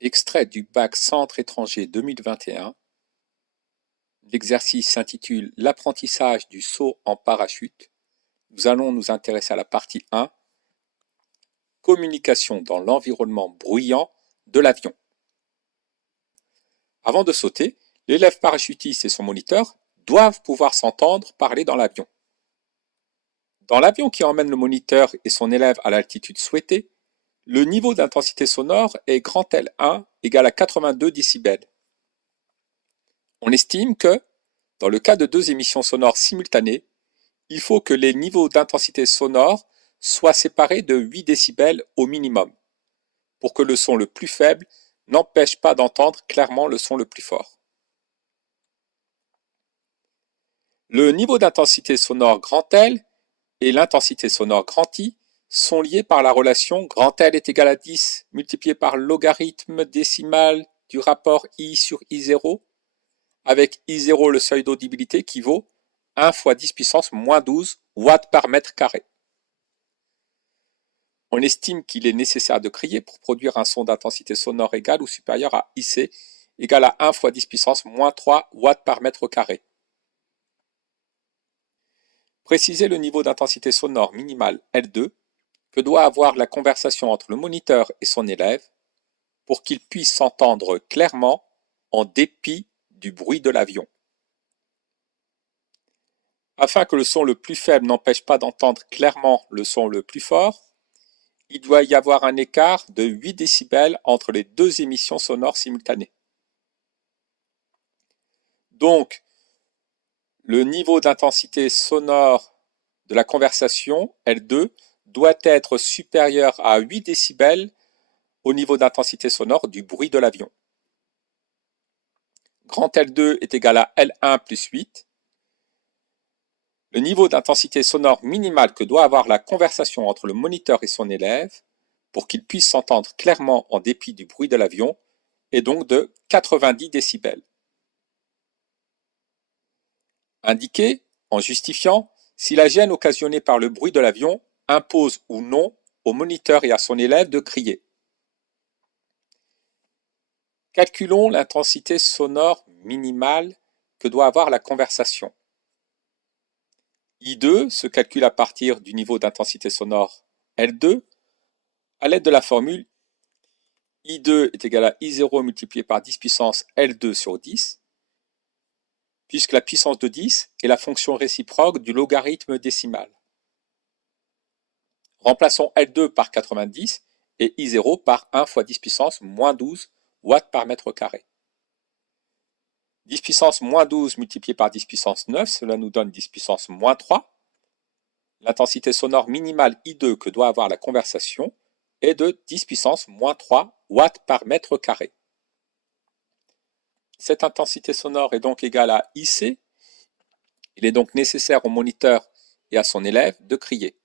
Extrait du bac Centre étranger 2021. L'exercice s'intitule L'apprentissage du saut en parachute. Nous allons nous intéresser à la partie 1, communication dans l'environnement bruyant de l'avion. Avant de sauter, l'élève parachutiste et son moniteur doivent pouvoir s'entendre parler dans l'avion. Dans l'avion qui emmène le moniteur et son élève à l'altitude souhaitée, le niveau d'intensité sonore est grand L1 égale à 82 décibels. On estime que, dans le cas de deux émissions sonores simultanées, il faut que les niveaux d'intensité sonore soient séparés de 8 décibels au minimum, pour que le son le plus faible n'empêche pas d'entendre clairement le son le plus fort. Le niveau d'intensité sonore grand L et l'intensité sonore grand I sont liés par la relation grand L est égal à 10 multiplié par le logarithme décimal du rapport I sur I0, avec I0 le seuil d'audibilité qui vaut 1 fois 10 puissance moins 12 watts par mètre carré. On estime qu'il est nécessaire de crier pour produire un son d'intensité sonore égale ou supérieur à IC, égal à 1 fois 10 puissance moins 3 watts par mètre carré. Précisez le niveau d'intensité sonore minimal L2 que doit avoir la conversation entre le moniteur et son élève pour qu'il puisse s'entendre clairement en dépit du bruit de l'avion. Afin que le son le plus faible n'empêche pas d'entendre clairement le son le plus fort, il doit y avoir un écart de 8 décibels entre les deux émissions sonores simultanées. Donc, le niveau d'intensité sonore de la conversation, L2, doit être supérieur à 8 décibels au niveau d'intensité sonore du bruit de l'avion. Grand L2 est égal à L1 plus 8. Le niveau d'intensité sonore minimal que doit avoir la conversation entre le moniteur et son élève pour qu'il puisse s'entendre clairement en dépit du bruit de l'avion est donc de 90 décibels. Indiquez, en justifiant, si la gêne occasionnée par le bruit de l'avion impose ou non au moniteur et à son élève de crier. Calculons l'intensité sonore minimale que doit avoir la conversation. I2 se calcule à partir du niveau d'intensité sonore L2 à l'aide de la formule I2 est égal à I0 multiplié par 10 puissance L2 sur 10, puisque la puissance de 10 est la fonction réciproque du logarithme décimal. Remplaçons L2 par 90 et I0 par 1 fois 10 puissance moins 12 watts par mètre carré. 10 puissance moins 12 multiplié par 10 puissance 9, cela nous donne 10 puissance moins 3. L'intensité sonore minimale I2 que doit avoir la conversation est de 10 puissance moins 3 watts par mètre carré. Cette intensité sonore est donc égale à IC. Il est donc nécessaire au moniteur et à son élève de crier.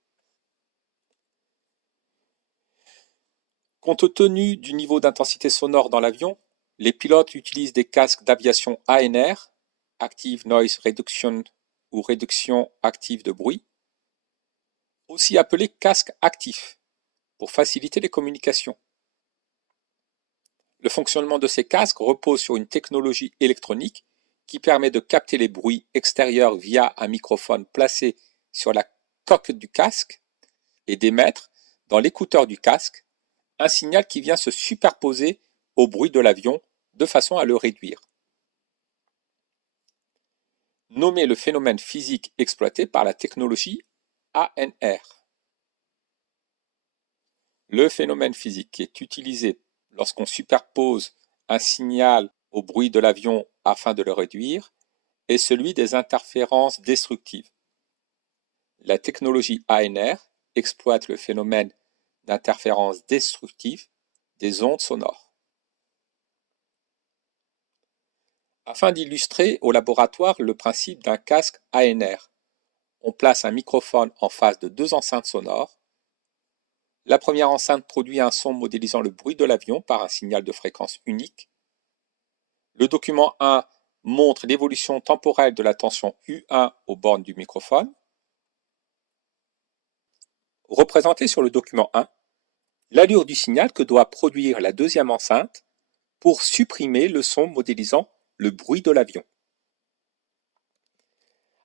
Compte tenu du niveau d'intensité sonore dans l'avion, les pilotes utilisent des casques d'aviation ANR, Active Noise Reduction ou réduction active de bruit, aussi appelés casques actifs, pour faciliter les communications. Le fonctionnement de ces casques repose sur une technologie électronique qui permet de capter les bruits extérieurs via un microphone placé sur la coque du casque et d'émettre, dans l'écouteur du casque, un signal qui vient se superposer au bruit de l'avion de façon à le réduire. Nommez le phénomène physique exploité par la technologie ANR. Le phénomène physique qui est utilisé lorsqu'on superpose un signal au bruit de l'avion afin de le réduire est celui des interférences destructives. La technologie ANR exploite le phénomène d'interférence destructive des ondes sonores. Afin d'illustrer au laboratoire le principe d'un casque ANR, on place un microphone en face de deux enceintes sonores. La première enceinte produit un son modélisant le bruit de l'avion par un signal de fréquence unique. Le document 1 montre l'évolution temporelle de la tension U1 aux bornes du microphone. Représenté sur le document 1, l'allure du signal que doit produire la deuxième enceinte pour supprimer le son modélisant le bruit de l'avion.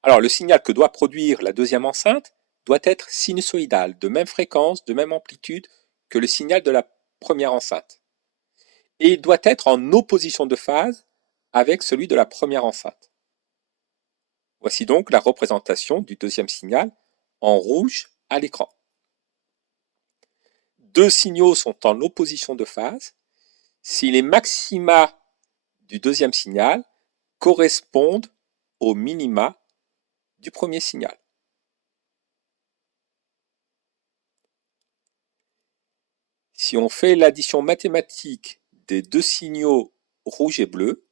Alors le signal que doit produire la deuxième enceinte doit être sinusoïdal, de même fréquence, de même amplitude que le signal de la première enceinte. Et il doit être en opposition de phase avec celui de la première enceinte. Voici donc la représentation du deuxième signal en rouge à l'écran. Deux signaux sont en opposition de phase si les maxima du deuxième signal correspondent aux minima du premier signal. Si on fait l'addition mathématique des deux signaux rouge et bleu,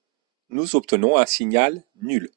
nous obtenons un signal nul.